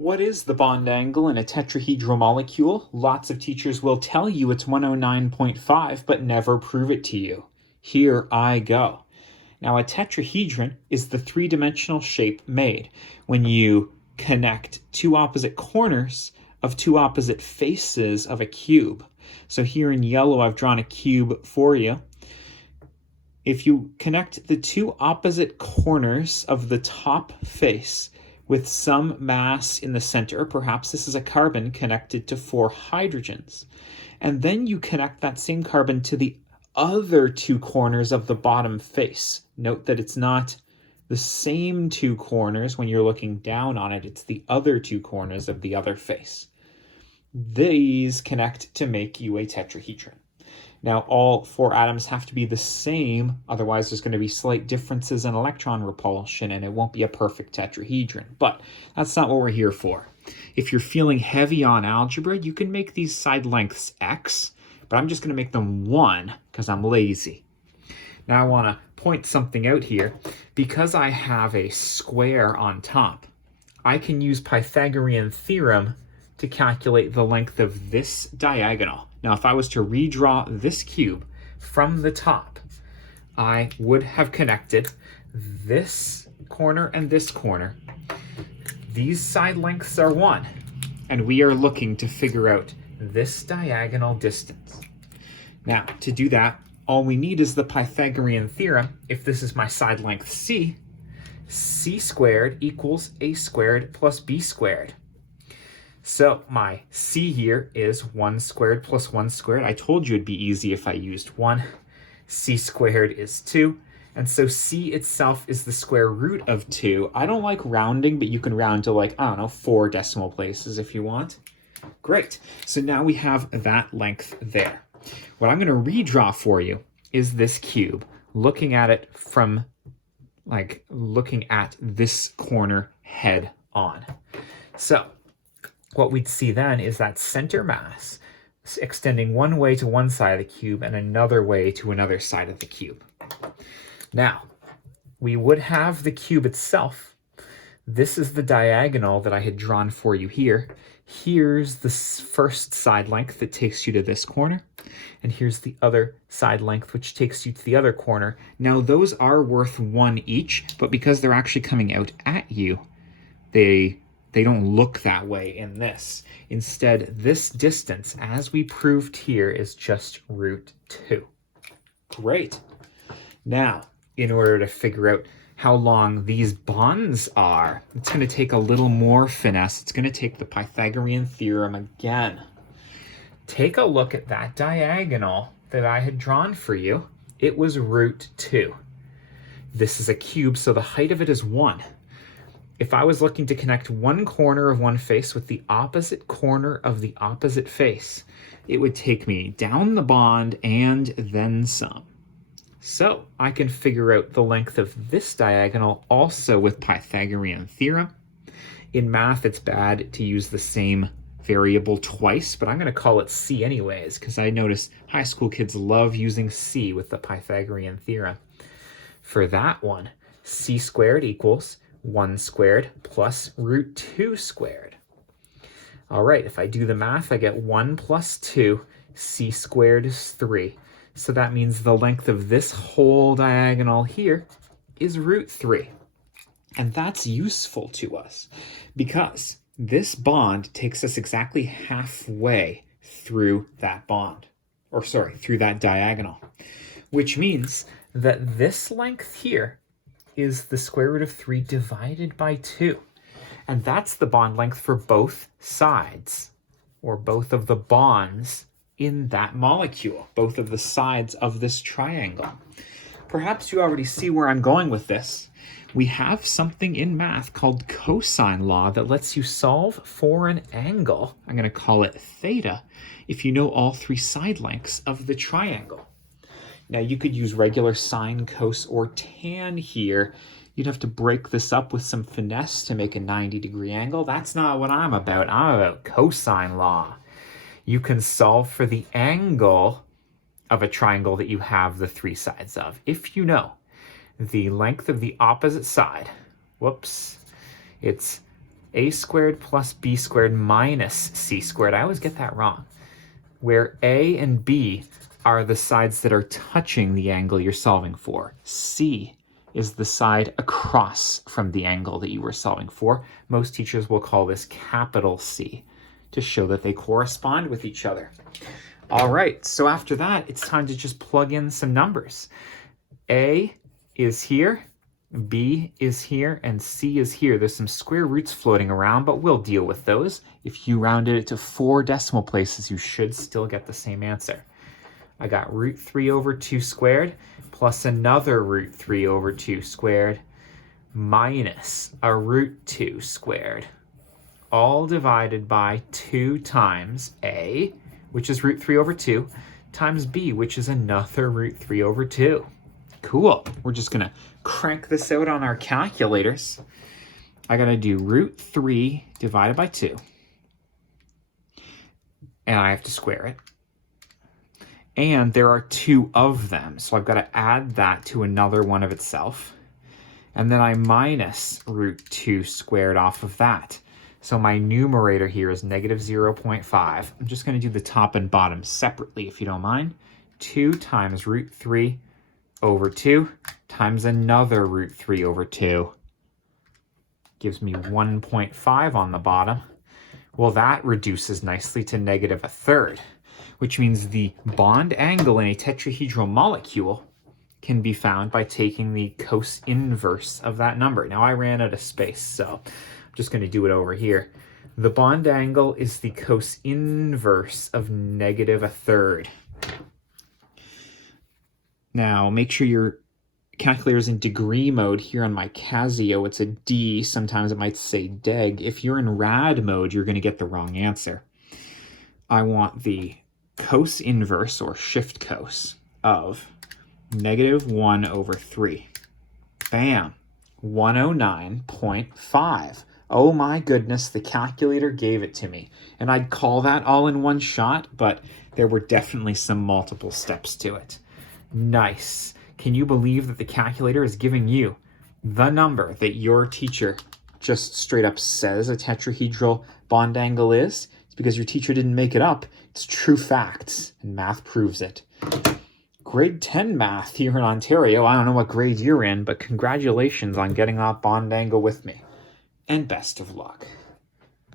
What is the bond angle in a tetrahedral molecule? Lots of teachers will tell you it's 109.5, but never prove it to you. Here I go. Now, a tetrahedron is the three-dimensional shape made when you connect two opposite corners of two opposite faces of a cube. So here in yellow, I've drawn a cube for you. If you connect the two opposite corners of the top face with some mass in the center, perhaps this is a carbon connected to four hydrogens, and then you connect that same carbon to the other two corners of the bottom face. Note that it's not the same two corners when you're looking down on it, it's the other two corners of the other face. These connect to make you a tetrahedron. Now, all four atoms have to be the same, otherwise there's going to be slight differences in electron repulsion and it won't be a perfect tetrahedron. But that's not what we're here for. If you're feeling heavy on algebra, you can make these side lengths x, but I'm just going to make them 1 because I'm lazy. Now I want to point something out here. Because I have a square on top, I can use Pythagorean Theorem to calculate the length of this diagonal. Now, if I was to redraw this cube from the top, I would have connected this corner and this corner. These side lengths are 1, and we are looking to figure out this diagonal distance. Now, to do that, all we need is the Pythagorean Theorem. If this is my side length c, c squared equals a squared plus b squared. So my c here is 1 squared plus 1 squared. I told you it'd be easy if I used 1. C squared is 2. And so c itself is the square root of 2. I don't like rounding, but you can round to like, I don't know, 4 decimal places if you want. Great. So now we have that length there. What I'm going to redraw for you is this cube, looking at it from, like, looking at this corner head on. So what we'd see then is that center mass extending one way to one side of the cube and another way to another side of the cube. Now, we would have the cube itself. This is the diagonal that I had drawn for you here. Here's the first side length that takes you to this corner, and here's the other side length which takes you to the other corner. Now, those are worth 1 each, but because they're actually coming out at you, they don't look that way in this. Instead, this distance, as we proved here, is just root 2. Great. Now, in order to figure out how long these bonds are, it's going to take a little more finesse. It's going to take the Pythagorean Theorem again. Take a look at that diagonal that I had drawn for you. It was root 2. This is a cube, so the height of it is 1. If I was looking to connect one corner of one face with the opposite corner of the opposite face, it would take me down the bond and then some. So I can figure out the length of this diagonal also with Pythagorean Theorem. In math, it's bad to use the same variable twice, but I'm going to call it c anyways, because I notice high school kids love using c with the Pythagorean Theorem. For that one, c squared equals 1 squared plus root 2 squared. All right, if I do the math, I get 1 plus 2, c squared is 3. So that means the length of this whole diagonal here is root 3. And that's useful to us because this bond takes us exactly halfway through that bond, through that diagonal, which means that this length here is the square root of 3 divided by 2. And that's the bond length for both sides, or both of the bonds in that molecule, both of the sides of this triangle. Perhaps you already see where I'm going with this. We have something in math called cosine law that lets you solve for an angle, I'm going to call it theta, if you know all 3 side lengths of the triangle. Now, you could use regular sine, cos, or tan here. You'd have to break this up with some finesse to make a 90-degree angle. That's not what I'm about. I'm about cosine law. You can solve for the angle of a triangle that you have the 3 sides of. If you know the length of the opposite side, it's a squared plus b squared minus c squared. I always get that wrong. Where a and b are the sides that are touching the angle you're solving for. C is the side across from the angle that you were solving for. Most teachers will call this capital C to show that they correspond with each other. All right, so after that, it's time to just plug in some numbers. A is here, B is here, and C is here. There's some square roots floating around, but we'll deal with those. If you rounded it to 4 decimal places, you should still get the same answer. I got root 3 over 2 squared plus another root 3 over 2 squared minus a root 2 squared, all divided by 2 times A, which is root 3 over 2, times B, which is another root 3 over 2. Cool. We're just going to crank this out on our calculators. I got to do root 3 divided by 2. And I have to square it. And there are 2 of them, so I've got to add that to another one of itself. And then I minus root 2 squared off of that. So my numerator here is negative 0.5. I'm just going to do the top and bottom separately, if you don't mind. 2 times root 3 over 2 times another root 3 over 2. Gives me 1.5 on the bottom. Well, that reduces nicely to negative 1/3, which means the bond angle in a tetrahedral molecule can be found by taking the cos inverse of that number. Now, I ran out of space, so I'm just going to do it over here. The bond angle is the cos inverse of negative 1/3. Now, make sure your calculator's in degree mode. Here on my Casio, it's a D. Sometimes it might say deg. If you're in rad mode, you're going to get the wrong answer. I want the cos inverse, or shift cos, of negative 1 over 3. Bam! 109.5. Oh my goodness, the calculator gave it to me. And I'd call that all in one shot, but there were definitely some multiple steps to it. Nice. Can you believe that the calculator is giving you the number that your teacher just straight up says a tetrahedral bond angle is? It's because your teacher didn't make it up. It's true facts, and math proves it. Grade 10 math here in Ontario. I don't know what grade you're in, but congratulations on getting that bond angle with me. And best of luck.